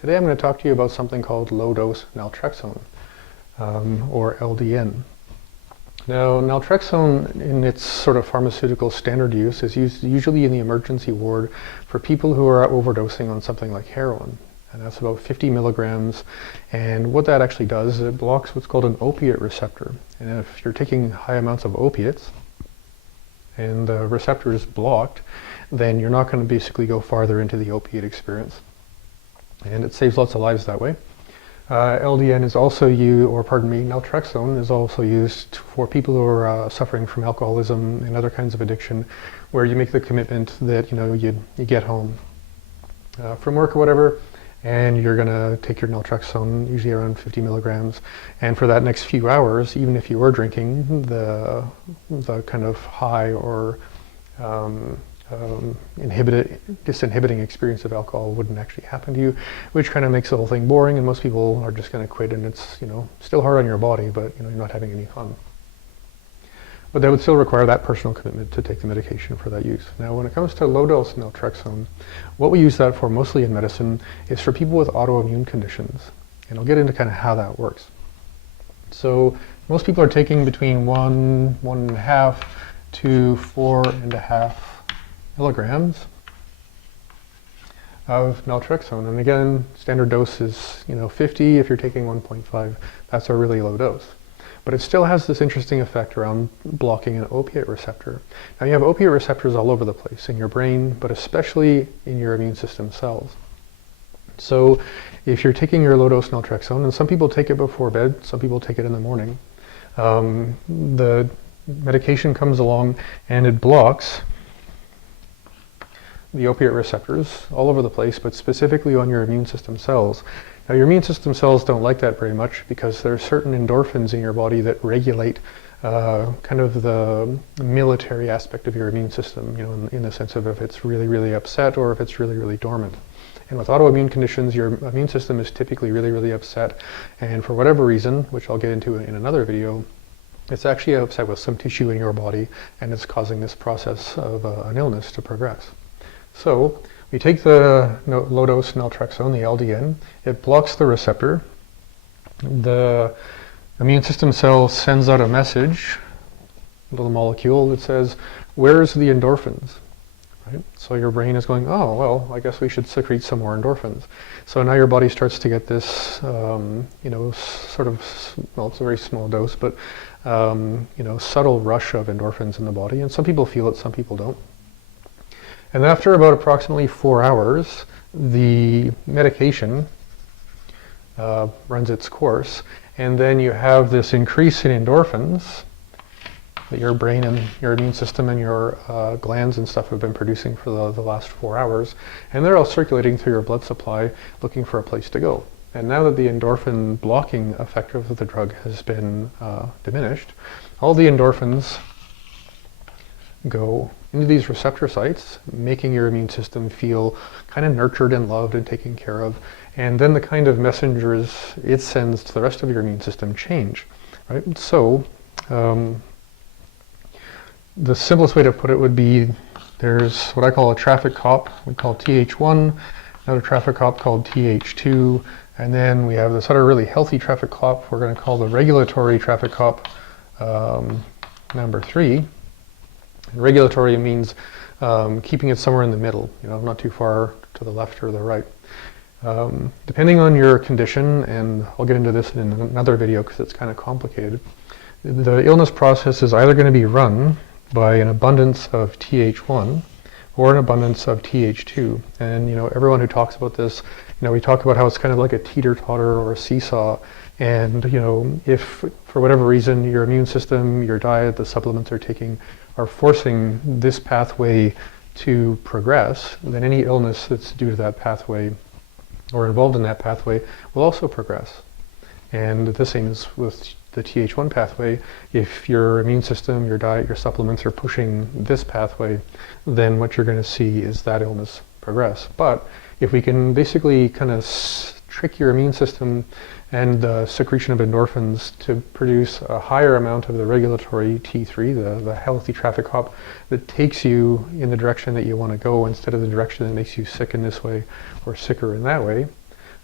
Today I'm going to talk to you about something called low-dose naltrexone, or LDN. Now, naltrexone in its sort of pharmaceutical standard use is used usually in the emergency ward for people who are overdosing on something like heroin. And that's about 50 milligrams. And what that actually does is it blocks what's called an opiate receptor. And if you're taking high amounts of opiates and the receptor is blocked, then you're not going to basically go farther into the opiate experience. And it saves lots of lives that way. LDN is also naltrexone is also used for people who are suffering from alcoholism and other kinds of addiction, where you make the commitment that you get home from work or whatever, and you're going to take your naltrexone, usually around 50 milligrams, and for that next few hours, even if you were drinking, the kind of high or disinhibiting experience of alcohol wouldn't actually happen to you, which kind of makes the whole thing boring, and most people are just going to quit, and it's still hard on your body, but you're not having any fun. But that would still require that personal commitment to take the medication for that use. Now, when it comes to low-dose naltrexone, what we use that for mostly in medicine is for people with autoimmune conditions, and I'll get into kind of how that works. So most people are taking between 1.5 to 4.5 milligrams of naltrexone, and again, standard dose is 50. If you're taking 1.5, that's a really low dose. But it still has this interesting effect around blocking an opiate receptor. Now, you have opiate receptors all over the place in your brain, but especially in your immune system cells. So if you're taking your low-dose naltrexone, and some people take it before bed, some people take it in the morning, the medication comes along and it blocks the opiate receptors all over the place, but specifically on your immune system cells. Now, your immune system cells don't like that very much because there are certain endorphins in your body that regulate kind of the military aspect of your immune system, in the sense of if it's really, really upset or if it's really, really dormant. And with autoimmune conditions, your immune system is typically really, really upset, and for whatever reason, which I'll get into in another video, it's actually upset with some tissue in your body, and it's causing this process of an illness to progress. So we take the low-dose naltrexone, the LDN, it blocks the receptor. The immune system cell sends out a message, a little molecule that says, where's the endorphins? Right? So your brain is going, oh, well, I guess we should secrete some more endorphins. So now your body starts to get this, sort of, well, it's a very small dose, but, subtle rush of endorphins in the body. And some people feel it, some people don't. And after about approximately 4 hours, the medication runs its course, and then you have this increase in endorphins that your brain and your immune system and your glands and stuff have been producing for the last 4 hours, and they're all circulating through your blood supply looking for a place to go. And now that the endorphin blocking effect of the drug has been diminished, all the endorphins go into these receptor sites, making your immune system feel kind of nurtured and loved and taken care of. And then the kind of messengers it sends to the rest of your immune system change, right? So the simplest way to put it would be there's what I call a traffic cop, we call TH1, another traffic cop called TH2, and then we have this other really healthy traffic cop we're going to call the regulatory traffic cop number 3. And regulatory means keeping it somewhere in the middle, not too far to the left or the right. Depending on your condition, and I'll get into this in another video because it's kind of complicated, the illness process is either going to be run by an abundance of TH1 or an abundance of TH2. And everyone who talks about this, we talk about how it's kind of like a teeter-totter or a seesaw. And if for whatever reason your immune system, your diet, the supplements you're taking are forcing this pathway to progress, then any illness that's due to that pathway or involved in that pathway will also progress. And the same is with the TH1 pathway. If your immune system, your diet, your supplements are pushing this pathway, then what you're going to see is that illness progress. But if we can basically kind of trick your immune system and the secretion of endorphins to produce a higher amount of the regulatory T3, the healthy traffic cop that takes you in the direction that you want to go instead of the direction that makes you sick in this way or sicker in that way,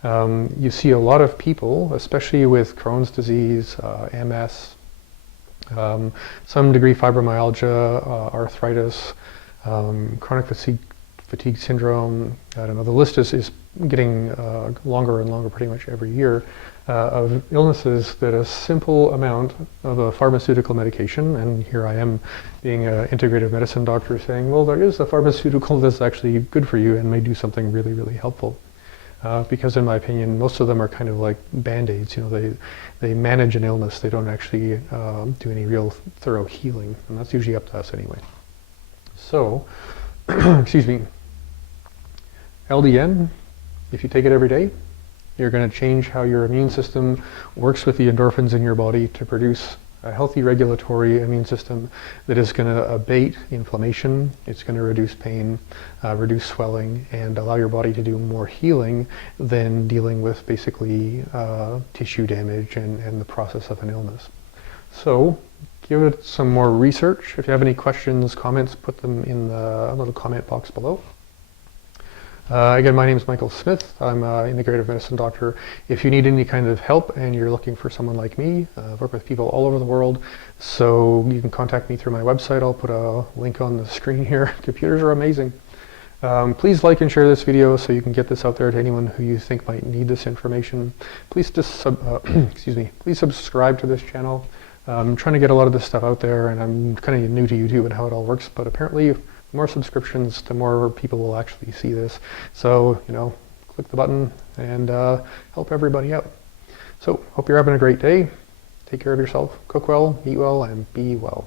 You see a lot of people, especially with Crohn's disease, MS, some degree fibromyalgia, arthritis, chronic fatigue syndrome. I don't know, the list is getting longer and longer pretty much every year, of illnesses that a simple amount of a pharmaceutical medication, and here I am being an integrative medicine doctor saying, well, there is a pharmaceutical that's actually good for you and may do something really, really helpful. Because in my opinion, most of them are kind of like Band-Aids. You know, they manage an illness. They don't actually do any real thorough healing, and that's usually up to us anyway. So, excuse me, LDN, if you take it every day, you're going to change how your immune system works with the endorphins in your body to produce a healthy regulatory immune system that is going to abate inflammation, it's going to reduce pain, reduce swelling, and allow your body to do more healing than dealing with basically tissue damage and the process of an illness. So give it some more research. If you have any questions, comments, put them in the little comment box below. Again, my name is Michael Smith. I'm an integrative medicine doctor. If you need any kind of help and you're looking for someone like me, I work with people all over the world, so you can contact me through my website. I'll put a link on the screen here. Computers are amazing. Please like and share this video so you can get this out there to anyone who you think might need this information. Please just please subscribe to this channel. I'm trying to get a lot of this stuff out there, and I'm kind of new to YouTube and how it all works, but apparently the more subscriptions, the more people will actually see this. So, you know, click the button and help everybody out. So, hope you're having a great day. Take care of yourself, cook well, eat well, and be well.